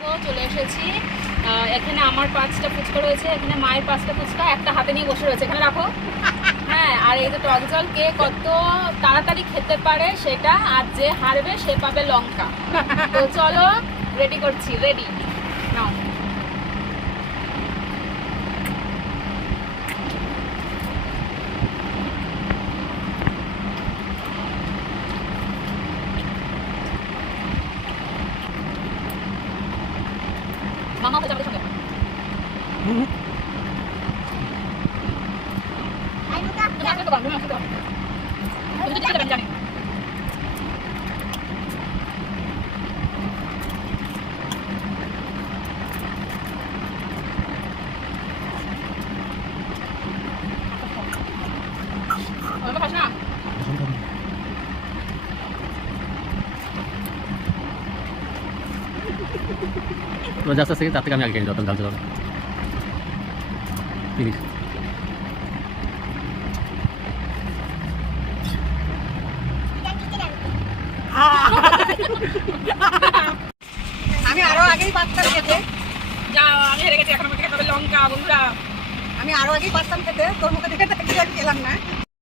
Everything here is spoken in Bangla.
তো চলে এসেছি। এখানে আমার 5টা ফুচকা রয়েছে, এখানে মায়ের 5টা ফুচকা একটা হাতে নিয়ে বসে রয়েছে। এখানে রাখো। হ্যাঁ, আর এই যে টক জল কে কত তাড়াতাড়ি খেতে পারে সেটা, আর যে হারবে সে পাবে লঙ্কা। তো চলো রেডি করছি, রেডি নাও। মামা হচ্ছে আমাদের সঙ্গে। তুমি আসতে তো পারো, তুমি আসতে তো পারো। তুমি তো যেতে জানি। ওটা খাস না? তো জাস্ট সেকেন্ড তার থেকে আমি আগে কিনে যত ঢালতে হবে প্লিজ। আমি আরো আগেই পারতাম খেতে। যাও, আমি হেরে গেছি, এখন আমাকে খেতে হবে লঙ্কা বন্ধুরা। আমি আরো আগেই পারতাম খেতে, তোর মুখে দেখে খেলাম না।